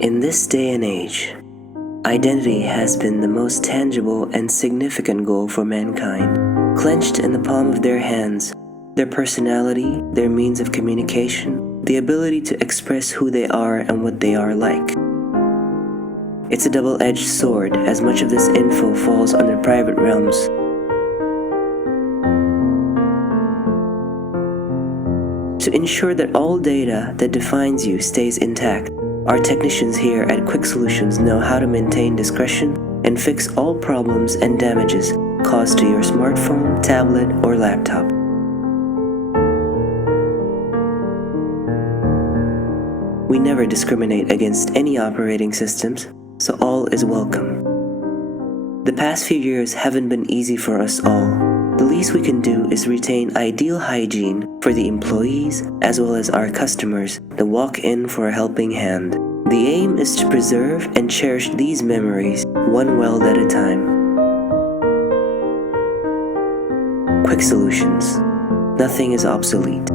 In this day and age, identity has been the most tangible and significant goal for mankind. Clenched in the palm of their hands, their personality, their means of communication, the ability to express who they are and what they are like. It's a double-edged sword, as much of this info falls under private realms. To ensure that all data that defines you stays intact, our technicians here at QuickSolutions know how to maintain discretion and fix all problems and damages caused to your smartphone, tablet, or laptop. We never discriminate against any operating systems, so all is welcome. The past few years haven't been easy for us all. The least we can do is retain ideal hygiene for the employees as well as our customers that walk in for a helping hand. The aim is to preserve and cherish these memories, one weld at a time. QuickSolutions. Nothing is obsolete.